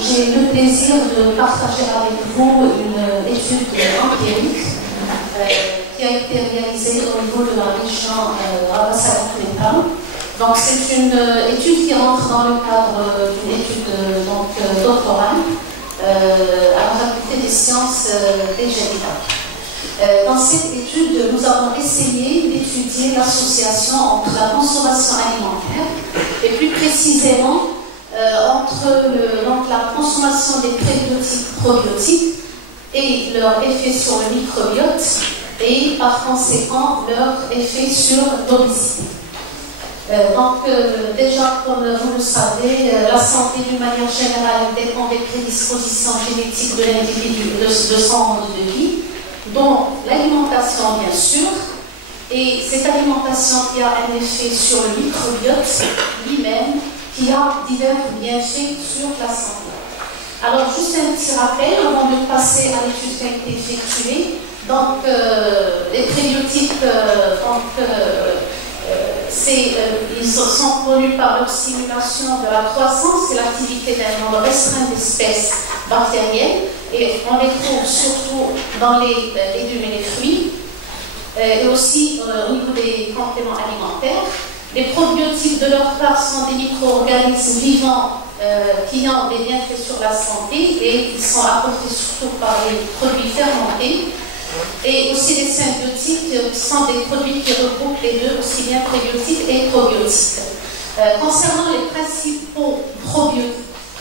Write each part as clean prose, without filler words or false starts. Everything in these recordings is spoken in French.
J'ai le plaisir de partager avec vous une étude empirique qui a été réalisée au niveau de la région Abbas-Al-Khouréta. Donc, c'est une étude qui rentre dans le cadre d'une étude doctorale à la faculté des sciences des Jadida. Dans cette étude, nous avons essayé d'étudier l'association entre la consommation alimentaire et plus précisément entre la consommation des prébiotiques probiotiques et leur effet sur le microbiote et par conséquent leur effet sur l'obésité. Déjà, comme vous le savez, la santé d'une manière générale dépend des prédispositions génétiques de l'individu, de son mode de vie, dont l'alimentation bien sûr, et cette alimentation qui a un effet sur le microbiote lui-même, qui a divers bienfaits sur la santé. Alors, juste un petit rappel avant de passer à l'étude qui a été effectuée. Les prébiotiques, ils sont connus par leur stimulation de la croissance et l'activité d'un nombre restreint d'espèces bactériennes, et on les trouve surtout dans les légumes et les fruits, et aussi au niveau des compléments alimentaires. Les probiotiques, de leur part, sont des micro-organismes vivants qui ont des bienfaits sur la santé et ils sont apportés surtout par les produits fermentés. Et aussi les symbiotiques qui sont des produits qui regroupent les deux, aussi bien prébiotiques et probiotiques. Concernant les principaux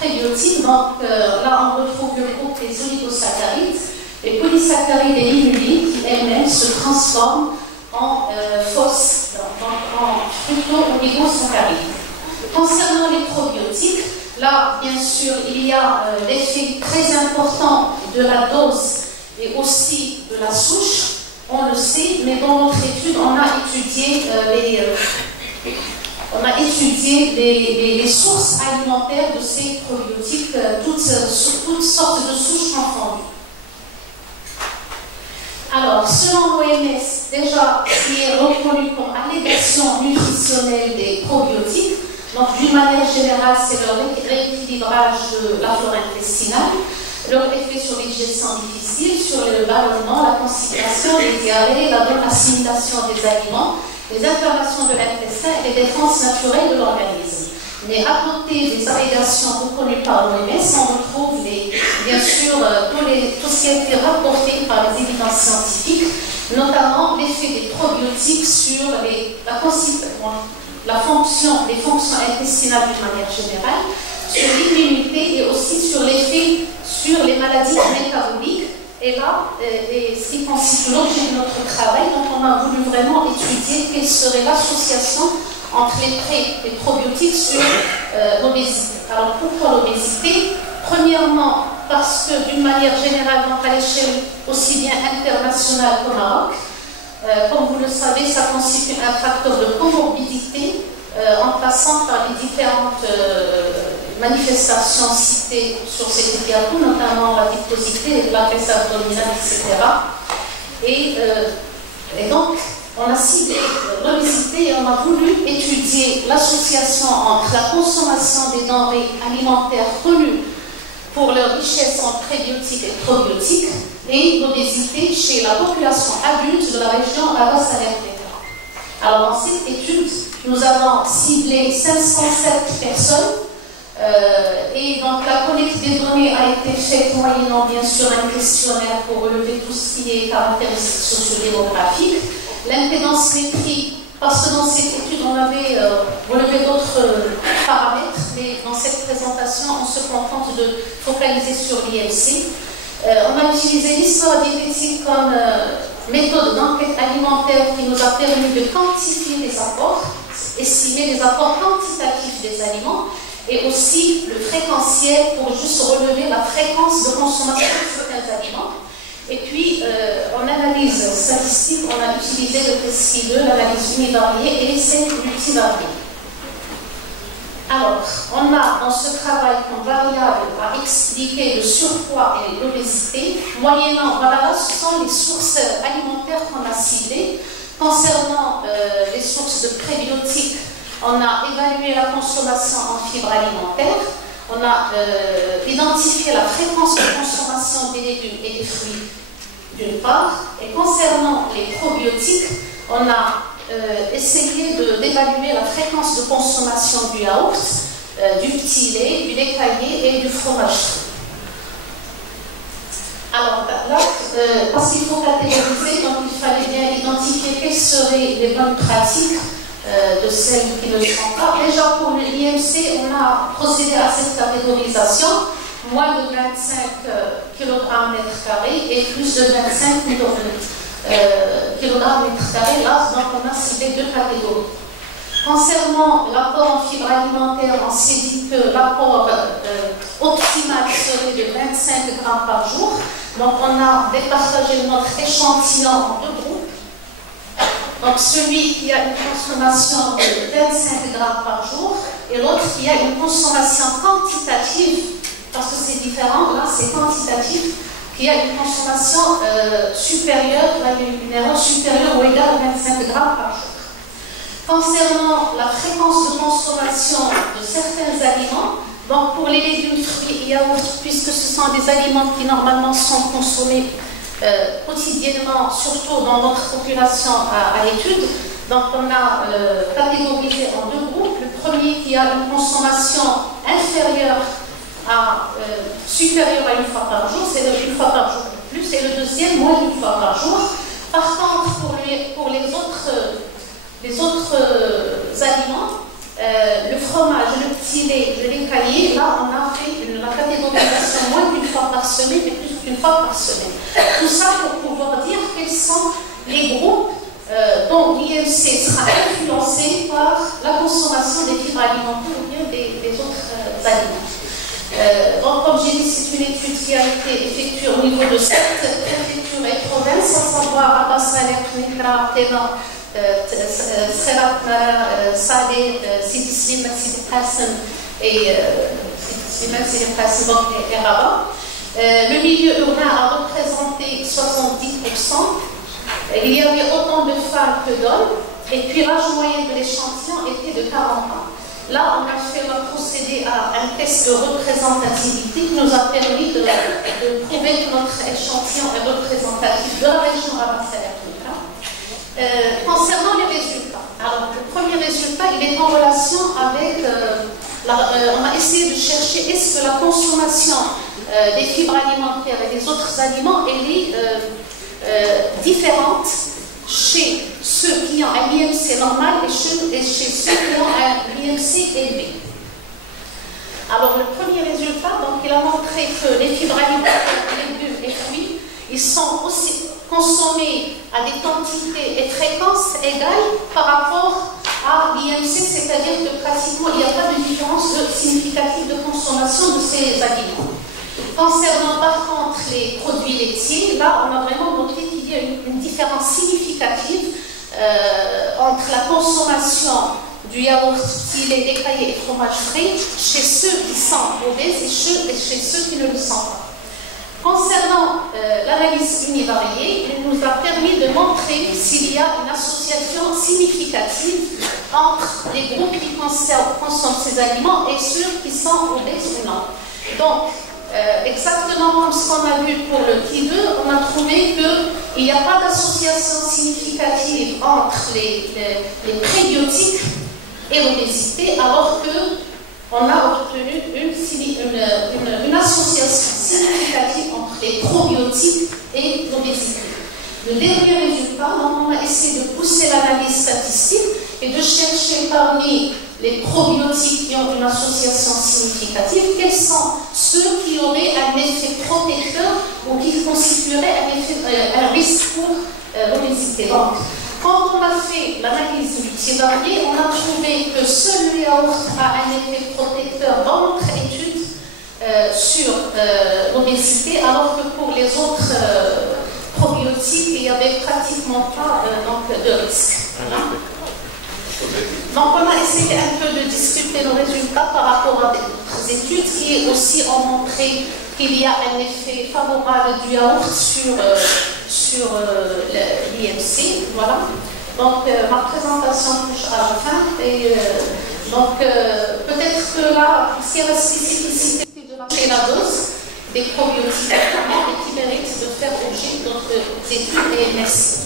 prébiotiques, là on retrouve le groupe des oligosaccharides, les polysaccharides et l'inuline qui elles-mêmes se transforment en fructo-oligosaccharides. Concernant les probiotiques, là, bien sûr, il y a l'effet très important de la dose et aussi de la souche, on le sait, mais dans notre étude, on a étudié les sources alimentaires de ces probiotiques, toutes sortes de souches confondues. Alors, selon l'OMS, déjà, qui est reconnu comme allégation nutritionnelle des probiotiques, donc d'une manière générale, c'est le rééquilibrage de la flore intestinale, leur effet sur les digestions difficiles, sur le ballonnement, la constipation, les diarrhées, la bonne assimilation des aliments, les inflammations de l'intestin et les défenses naturelles de l'organisme. Mais à côté des allégations reconnues par l'OMS, on retrouve bien sûr tout ce qui a été rapporté par les évidences scientifiques, notamment l'effet des probiotiques sur les fonctions intestinales d'une manière générale, sur l'immunité et aussi sur l'effet sur les maladies métaboliques. Et là, ce qui constitue l'objet de notre travail, donc on a voulu vraiment étudier quelle serait l'association entre les probiotiques sur l'obésité. Alors pourquoi l'obésité? Premièrement, parce que d'une manière générale, donc à l'échelle aussi bien internationale qu'au Maroc, comme vous le savez, ça constitue un facteur de comorbidité en passant par les différentes manifestations citées sur cette diapo, notamment la adiposité, la graisse abdominale, etc. Et donc, on a ciblé l'obésité et on a voulu étudier l'association entre la consommation des denrées alimentaires connues pour leur richesse en prébiotiques et probiotiques et l'obésité chez la population adulte de la région Abbas-Al-Khouréta. Alors, dans cette étude, nous avons ciblé 507 personnes et donc la collecte des données a été faite moyennant bien sûr un questionnaire pour relever tout ce qui est caractéristiques sociodémographiques. L'impédance métrique, parce que dans cette étude on avait relevé d'autres paramètres, mais dans cette présentation on se contente de focaliser sur l'IMC. On a utilisé l'histoire diététique comme méthode d'enquête alimentaire qui nous a permis de quantifier les apports, estimer les apports quantitatifs des aliments et aussi le fréquentiel pour juste relever la fréquence de consommation de certains aliments. Et puis, en analyse statistique, on a utilisé le TSI2, l'analyse univariée et l'essai multivarié. Alors, on a dans ce travail comme variable à expliquer le surpoids et l'obésité, moyennant, voilà, ce sont les sources alimentaires qu'on a ciblées. Concernant les sources de prébiotiques, on a évalué la consommation en fibres alimentaires. On a identifié la fréquence de consommation des légumes et des fruits d'une part, et concernant les probiotiques, on a essayé d'évaluer la fréquence de consommation du yaourt, du petit lait, du lait caillé et du fromage. Alors là, parce qu'il faut catégoriser, donc il fallait bien identifier quelles seraient les bonnes pratiques de celles qui ne le sont pas. Déjà pour l'IMC, on a procédé à cette catégorisation, moins de 25 kg/m² et plus de 25 kg/m². Là, donc on a ciblé deux catégories. Concernant l'apport en fibres alimentaires, on s'est dit que l'apport optimal serait de 25 g par jour. Donc on a départagé notre échantillon en deux groupes. Donc celui qui a une consommation de 25 g par jour et l'autre qui a une consommation quantitative, parce que c'est différent, là c'est quantitatif, qui a une consommation supérieure, là il y a une erreur supérieure ou égale à 25 g par jour. Concernant la fréquence de consommation de certains aliments, donc pour les légumes, fruits et yaourts, puisque ce sont des aliments qui normalement sont consommés quotidiennement, surtout dans notre population à l'étude, donc on a catégorisé en deux groupes. Le premier qui a une consommation inférieure supérieure à une fois par jour, c'est une fois par jour de plus, et le deuxième moins d'une fois par jour. Par contre, pour les autres aliments, le fromage, le petit lait, le lait caillé, là on a fait la catégorisation moins d'une fois par semaine et plus qu'une fois par semaine. Tout ça pour pouvoir dire quels sont les groupes dont l'IMC sera influencé par la consommation des fibres alimentaires ou bien des autres aliments. Donc comme j'ai dit, c'est une étude qui a été effectuée au niveau de 7 préfectures et provinces, à savoir Abbas Saleh, Knekra, Ténan, Srerat, Saleh, Sidi Slimane, Sidi Hassan et Rabat. Le milieu urbain a représenté 70%. Il y avait autant de femmes que d'hommes. Et puis l'âge moyen de l'échantillon était de 40 ans. Là, on a procédé à un test de représentativité qui nous a permis de prouver que notre échantillon est représentatif de la région Abbas Saleh. Concernant les résultats, alors le premier résultat, il est en relation avec, on a essayé de chercher est-ce que la consommation des fibres alimentaires et des autres aliments, elle est différente chez ceux qui ont un IMC normal et chez ceux qui ont un IMC élevé. Alors le premier résultat, donc, il a montré que les fibres alimentaires, légumes et fruits, ils sont aussi consommés à des quantités et fréquences égales par rapport à l'IMC, c'est-à-dire que pratiquement il n'y a pas de différence significative de consommation de ces aliments. Concernant par contre les produits laitiers, là on a vraiment montré qu'il y a une différence significative entre la consommation du yaourt, petit lait, lait caillé et fromage frais chez ceux qui sont obèses et chez ceux qui ne le sont pas. Concernant l'analyse univariée, il nous a permis de montrer s'il y a une association significative entre les groupes qui consomment ces aliments et ceux qui sont obèses ou non. Donc, exactement comme ce qu'on a vu pour le T2, on a trouvé qu'il n'y a pas d'association significative entre les prébiotiques et l'obésité, alors qu'on a obtenu une association significative entre les probiotiques et l'obésité. Le dernier résultat, on a essayé de pousser l'analyse statistique et de chercher parmi les probiotiques qui ont une association significative, quels sont ceux qui auraient un effet protecteur ou qui constitueraient un risque pour l'obésité. Donc, quand on a fait l'analyse multivariée, on a trouvé que seul le yaourt a un effet protecteur dans notre étude sur l'obésité, alors que pour les autres probiotiques, il n'y avait pratiquement pas de risque. Voilà. Donc on a essayé un peu de discuter nos résultats par rapport à d'autres études qui aussi ont montré qu'il y a un effet favorable du yaourt sur l'IMC. Voilà. Donc ma présentation touche à la fin et Donc, peut-être que là, s'il y a la spécificité de la dose des probiotiques et qui méritent de faire l'objet d'autres études, et merci.